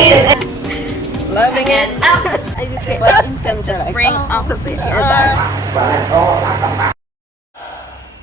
Lovelies. Loving it. I just say them just bring opposite your back.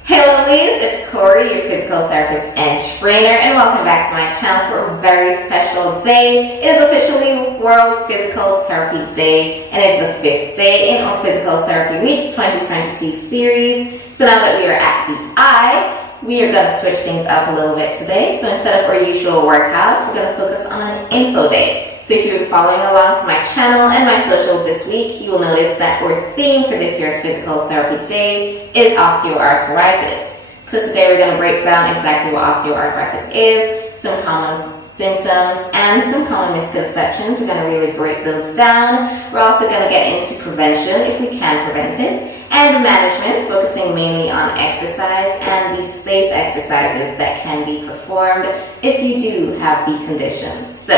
Hey Lovelies, it's Corey, your physical therapist and trainer, and welcome back to my channel for a very special day. It is officially World Physical Therapy Day, and it's the 5th day in our Physical Therapy Week 2022 series. So now that we are at the I, we are going to switch things up a little bit today. So instead of our usual workouts, we're going to focus on an info day. So if you've been following along to my channel and my socials this week, you will notice that our theme for this year's Physical Therapy Day is osteoarthritis. So today we're going to break down exactly what osteoarthritis is, some common symptoms, and some common misconceptions. We're going to really break those down. We're also going to get into prevention, if we can prevent it, and management, focusing mainly on exercise and the safe exercises that can be performed if you do have the conditions. So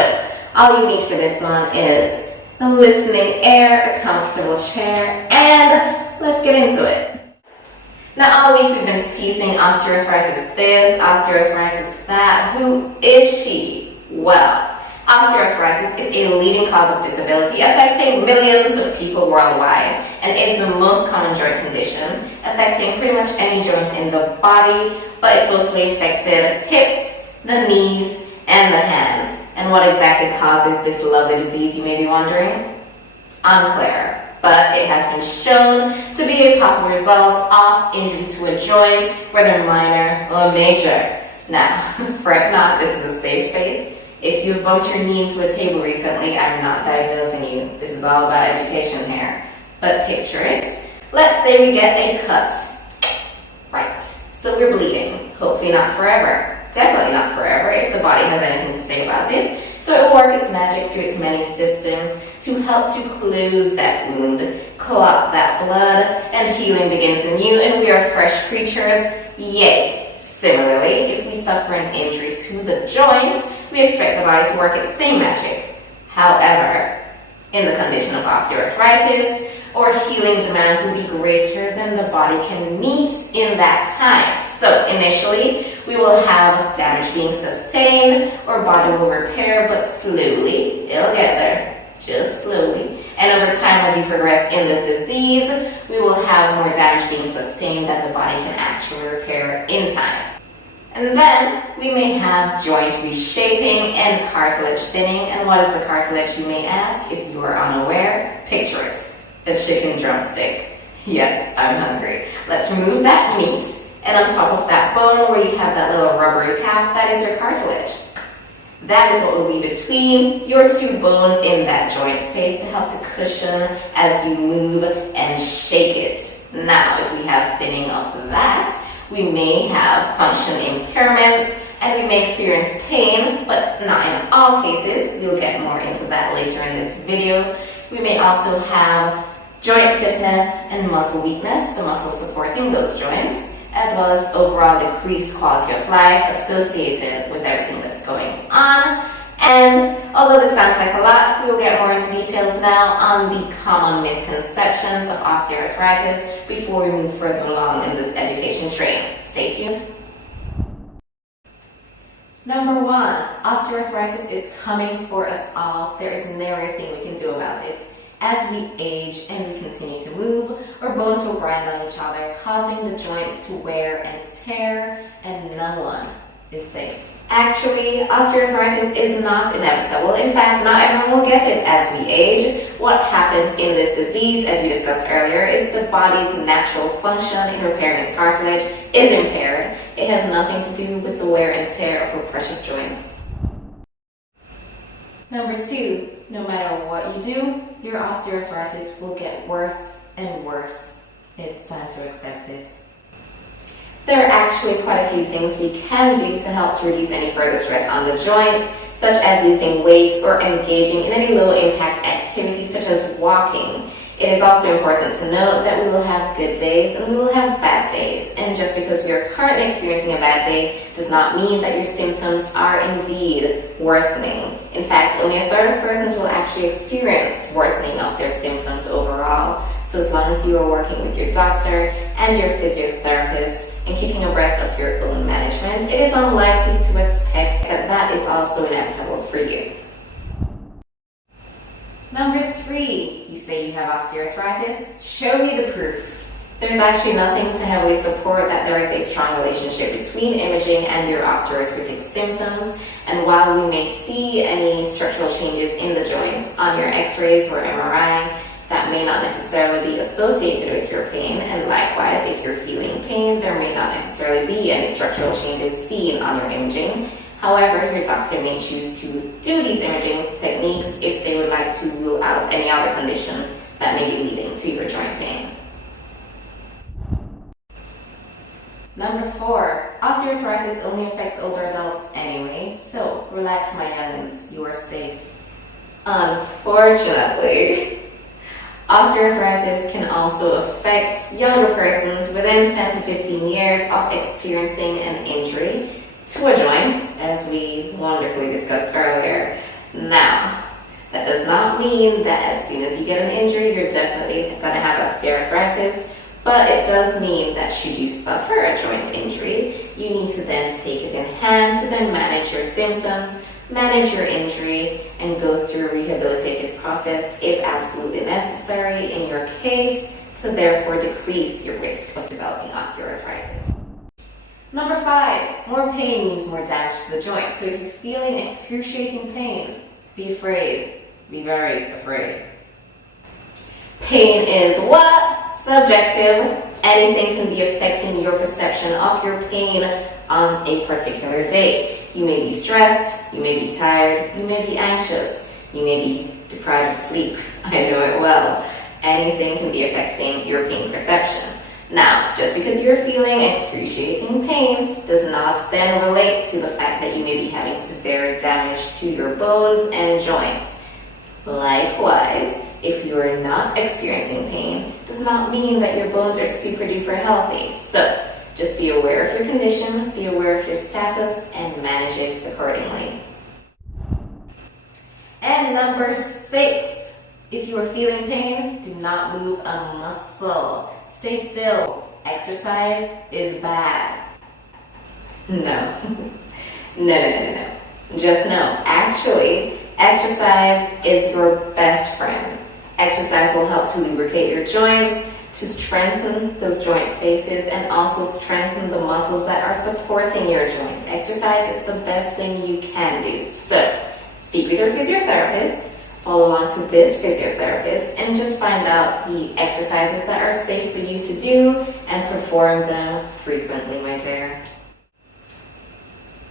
all you need for this one is a listening ear, a comfortable chair, and let's get into it. Now all week we've been teasing osteoarthritis this, osteoarthritis that. Who is she? Well, osteoarthritis is a leading cause of disability affecting millions of people worldwide and is the most common joint condition affecting pretty much any joint in the body, but it's mostly affected hips, the knees, and the hands. And what exactly causes this lovely disease, you may be wondering? Unclear, but it has been shown to be a possible result of injury to a joint, whether minor or major. Now, fret not, this is a safe space. If you bumped your knee into a table recently, I'm not diagnosing you. This is all about education here. But picture it. Let's say we get a cut. Right, so we're bleeding. Hopefully not forever. Definitely not forever if the body has anything to say about it. So it will work its magic through its many systems to help to close that wound, clot that blood, and healing begins anew, and we are fresh creatures. Yay! Similarly, if we suffer an injury to the joint, we expect the body to work its same magic. However, in the condition of osteoarthritis, or healing demands will be greater than the body can meet in that time. So initially, we will have damage being sustained, or body will repair, but slowly, it'll get there, just slowly. And over time, as we progress in this disease, we will have more damage being sustained that the body can actually repair in time. And then we may have joint reshaping and cartilage thinning. And what is the cartilage, you may ask? If you are unaware, picture it. A chicken drumstick. Yes, I'm hungry. Let's remove that meat, and on top of that bone where you have that little rubbery cap, that is your cartilage. That is what will be between your two bones in that joint space to help to cushion as you move and shake it. Now, if we have thinning of that, we may have function impairments, and we may experience pain, but not in all cases. We'll get more into that later in this video. We may also have joint stiffness and muscle weakness, the muscles supporting those joints, as well as overall decreased quality of life associated with everything that's going on. And although this sounds like a lot, we will get more into details now on the common misconceptions of osteoarthritis before we move further along in this education train. Stay tuned. Number 1, osteoarthritis is coming for us all. There is never a thing we can do about it. As we age and we continue to move, our bones will grind on each other, causing the joints to wear and tear, and no one is safe. Actually, osteoarthritis is not inevitable. In fact, not everyone will get it as we age. What happens in this disease, as we discussed earlier, is the body's natural function in repairing its cartilage is impaired. It has nothing to do with the wear and tear of our precious joints. Number 2, no matter what you do, your osteoarthritis will get worse and worse. It's time to accept it. There are actually quite a few things we can do to help to reduce any further stress on the joints, such as losing weight or engaging in any low-impact activities such as walking. It is also important to note that we will have good days and we will have bad days. And just because we are currently experiencing a bad day does not mean that your symptoms are indeed worsening. In fact, only a third of persons will actually experience worsening of their symptoms overall. So as long as you are working with your doctor and your physiotherapist and keeping abreast of your own management, it is unlikely to expect that that is also inevitable for you. Number 3, you say you have osteoarthritis. Show me the proof. There's actually nothing to heavily support that there is a strong relationship between imaging and your osteoarthritic symptoms. And while we may see any structural changes in the joints on your x-rays or MRI, that may not necessarily be associated with your pain. And likewise, if you're feeling pain, there may not necessarily be any structural changes seen on your imaging. However, your doctor may choose to do these imaging techniques if they would like to rule out any other condition that may be leading to your joint pain. Number 4, osteoarthritis only affects older adults anyway, so relax my youngins, you are safe. Unfortunately, osteoarthritis can also affect younger persons within 10 to 15 years of experiencing an injury to a joint, as we wonderfully discussed earlier. Now, that does not mean that as soon as you get an injury, you're definitely going to have osteoarthritis. But it does mean that should you suffer a joint injury, you need to then take it in hand to then manage your symptoms, manage your injury, and go through a rehabilitative process if absolutely necessary in your case, to therefore decrease your risk of developing osteoarthritis. Number 5, more pain means more damage to the joint. So if you're feeling excruciating pain, be afraid. Be very afraid. Pain is what? Subjective. Anything can be affecting your perception of your pain on a particular day. You may be stressed, you may be tired, you may be anxious, you may be deprived of sleep. I know it well. Anything can be affecting your pain perception. Now, just because you're feeling excruciating pain does not then relate to the fact that you may be having severe damage to your bones and joints. Likewise, if you are not experiencing pain, does not mean that your bones are super duper healthy. So, just be aware of your condition, be aware of your status, and manage it accordingly. And number 6, if you are feeling pain, do not move a muscle. Stay still. Exercise is bad. No. No. Just know, actually, exercise is your best friend. Exercise will help to lubricate your joints, to strengthen those joint spaces, and also strengthen the muscles that are supporting your joints. Exercise is the best thing you can do. So, speak with your physiotherapist, follow on to this physiotherapist, and just find out the exercises that are safe for you to do and perform them frequently, my dear.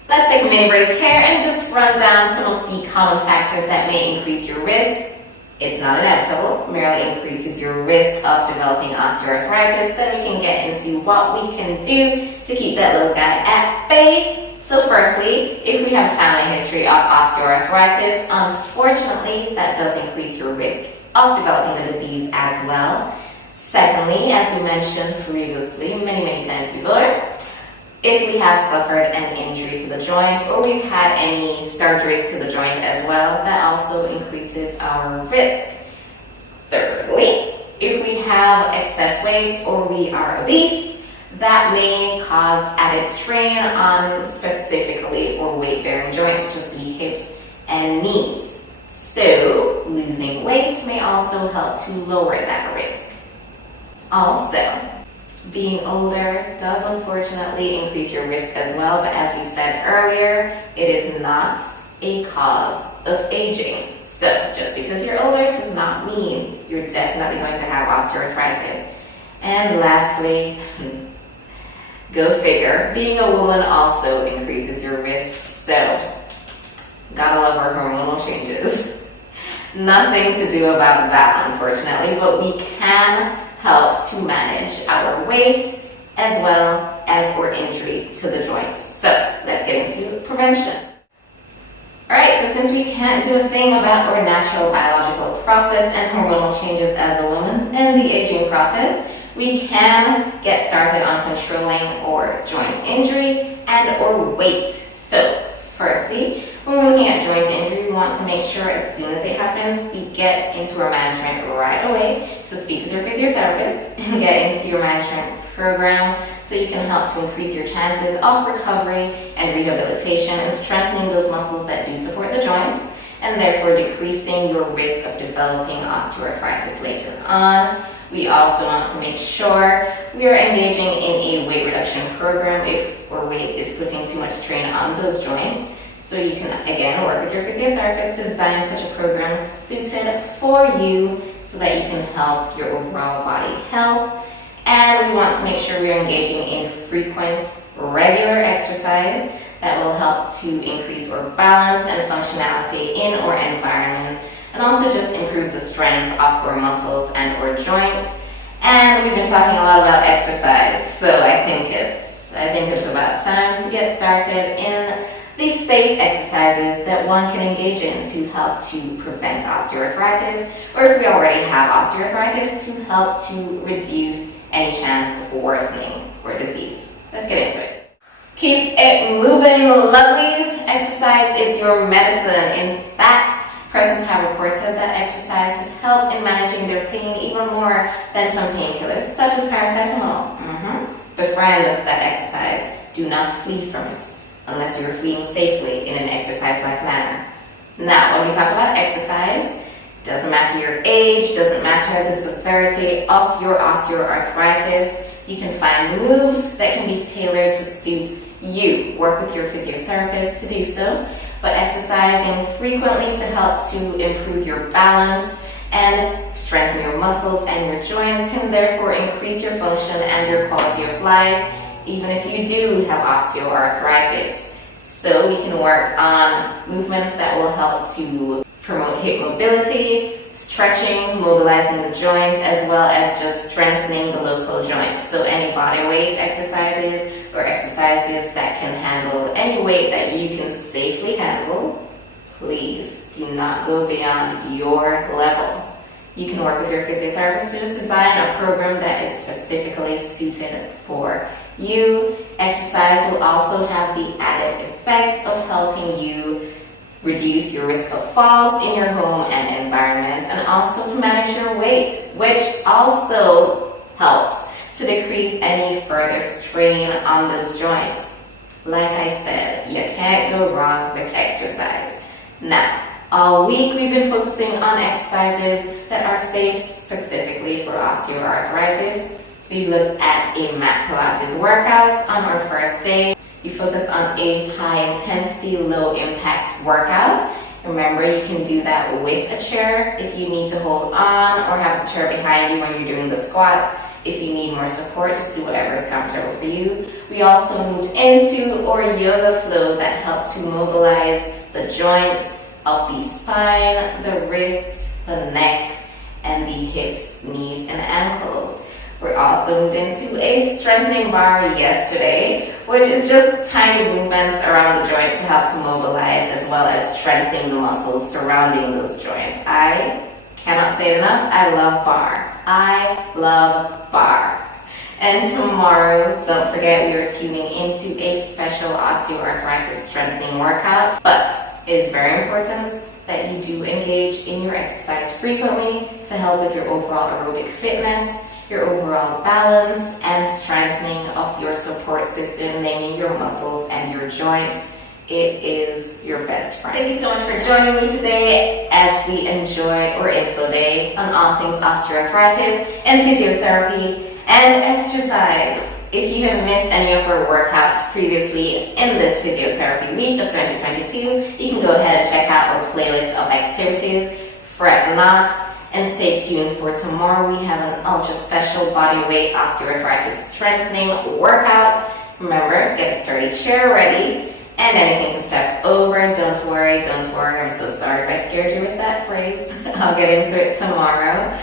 Let's take a mini break here and just run down some of the common factors that may increase your risk. It's not inevitable, merely increases your risk of developing osteoarthritis. Then we can get into what we can do to keep that little guy at bay. So firstly, if we have a family history of osteoarthritis, unfortunately, that does increase your risk of developing the disease as well. Secondly, as we mentioned previously many times before, if we have suffered an injury to the joint or we've had any surgeries to the joint as well, that also increases our risk. Thirdly, if we have excess weight or we are obese, that may cause added strain on specifically or weight-bearing joints such as the hips and knees. So, losing weight may also help to lower that risk. Also, being older does unfortunately increase your risk as well, but as we said earlier, it is not a cause of aging. So just because you're older does not mean you're definitely going to have osteoarthritis. And lastly, go figure, being a woman also increases your risk. So gotta love our hormonal changes. Nothing to do about that, unfortunately, but we can help to manage our weight as well as our injury to the joints. So let's get into prevention. Alright, so since we can't do a thing about our natural biological process and hormonal changes as a woman and the aging process, we can get started on controlling our joint injury and our weight. So firstly, when we're looking at joint injury, we want to make sure as soon as it happens, we get into our management right away. So speak with your physiotherapist and get into your management program so you can help to increase your chances of recovery and rehabilitation and strengthening those muscles that do support the joints. and therefore decreasing your risk of developing osteoarthritis later on. We also want to make sure we are engaging in a weight reduction program if our weight is putting too much strain on those joints. So you can, again, work with your physiotherapist to design such a program suited for you so that you can help your overall body health. And we want to make sure we're engaging in frequent, regular exercise that will help to increase our balance and functionality in our environment, and also just improve the strength of our muscles and our joints. And we've been talking a lot about exercise, so I think it's about time to get started in these safe exercises that one can engage in to help to prevent osteoarthritis, or if we already have osteoarthritis, to help to reduce any chance of worsening or disease. Let's get into it. Keep it moving, lovelies. Exercise is your medicine. In fact, persons have reported that exercise has helped in managing their pain even more than some painkillers, such as paracetamol. Befriend that exercise. Do not flee from it, unless you're fleeing safely in an exercise-like manner. Now, when we talk about exercise, doesn't matter your age, doesn't matter the severity of your osteoarthritis, you can find moves that can be tailored to suit you. Work with your physiotherapist to do so, but exercising frequently to help to improve your balance and strengthen your muscles and your joints can therefore increase your function and your quality of life, even if you do have osteoarthritis. So we can work on movements that will help to promote hip mobility, stretching, mobilizing the joints, as well as just strengthening the local joints. So any body weight exercises or exercises that can handle any weight that you can safely handle, please do not go beyond your level. You can work with your physiotherapist to just design a program that is specifically suited for you. Exercise will also have the added effect of helping you reduce your risk of falls in your home and environment, and also to manage your weight, which also helps to decrease any further strain on those joints. Like I said, you can't go wrong with exercise. Now, all week we've been focusing on exercises that are safe specifically for osteoarthritis. We've looked at a mat Pilates workout on our first day. We focus on a high intensity, low impact workout. Remember, you can do that with a chair if you need to hold on, or have a chair behind you when you're doing the squats. If you need more support, just do whatever is comfortable for you. We also moved into our yoga flow that helped to mobilize the joints of the spine, the wrists, the neck, and the hips, knees, and ankles. We also moved into a strengthening bar yesterday, which is just tiny movements around the joints to help to mobilize as well as strengthen the muscles surrounding those joints. I cannot say it enough, I love bar. I love bar. And tomorrow, don't forget, we are tuning into a special osteoarthritis strengthening workout, but it's very important that you do engage in your exercise frequently to help with your overall aerobic fitness, your overall balance, and strengthening of your support system, namely your muscles and your joints. It is your best friend. Thank you so much for joining me today as we enjoy our info day on all things osteoarthritis and physiotherapy and exercise. If you have missed any of our workouts previously in this physiotherapy week of 2022, you can go ahead and check out our playlist of activities. Fret not, and stay tuned for tomorrow. We have an ultra special bodyweight osteoarthritis strengthening workout. Remember, get a sturdy chair ready and anything to step over. Don't worry. I'm so sorry if I scared you with that phrase. I'll get into it tomorrow.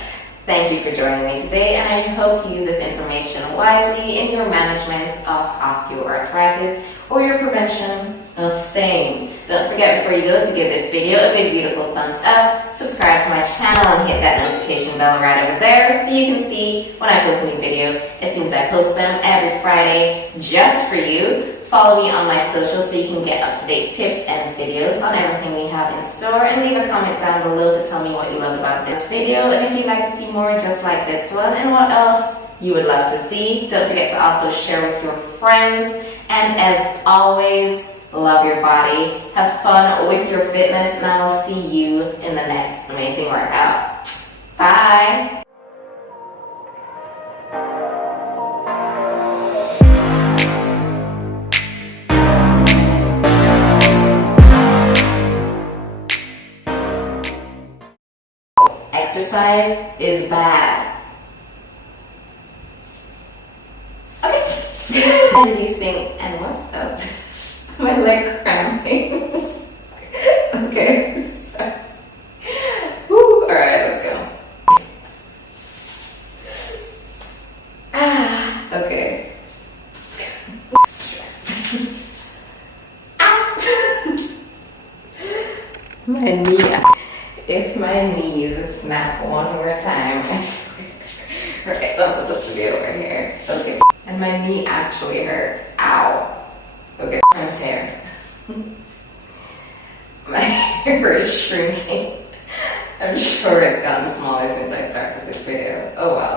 Thank you for joining me today, and I hope you use this information wisely in your management of osteoarthritis or your prevention of same. Don't forget, before you go, to give this video a big beautiful thumbs up, subscribe to my channel, and hit that notification bell right over there so you can see when I post a new video as soon as I post them every Friday just for you. Follow me on my socials so you can get up-to-date tips and videos on everything we have in store, and leave a comment down below to tell me what you love about this video, and if you'd like to see more just like this one and what else you would love to see. Don't forget to also share with your friends, and as always, love your body, have fun with your fitness, and I will see you in the next amazing workout. Bye. Exercise is bad. Okay. Reducing and what's up? My leg cramping. Okay. Woo. Alright, let's go. Okay. My knee. If my knees snap one more time, I swear. Right, so I'm supposed to be over here. Okay. And my knee actually hurts. Ow. Okay, my hair. My hair is shrinking. I'm sure it's gotten smaller since I started this video. Oh wow.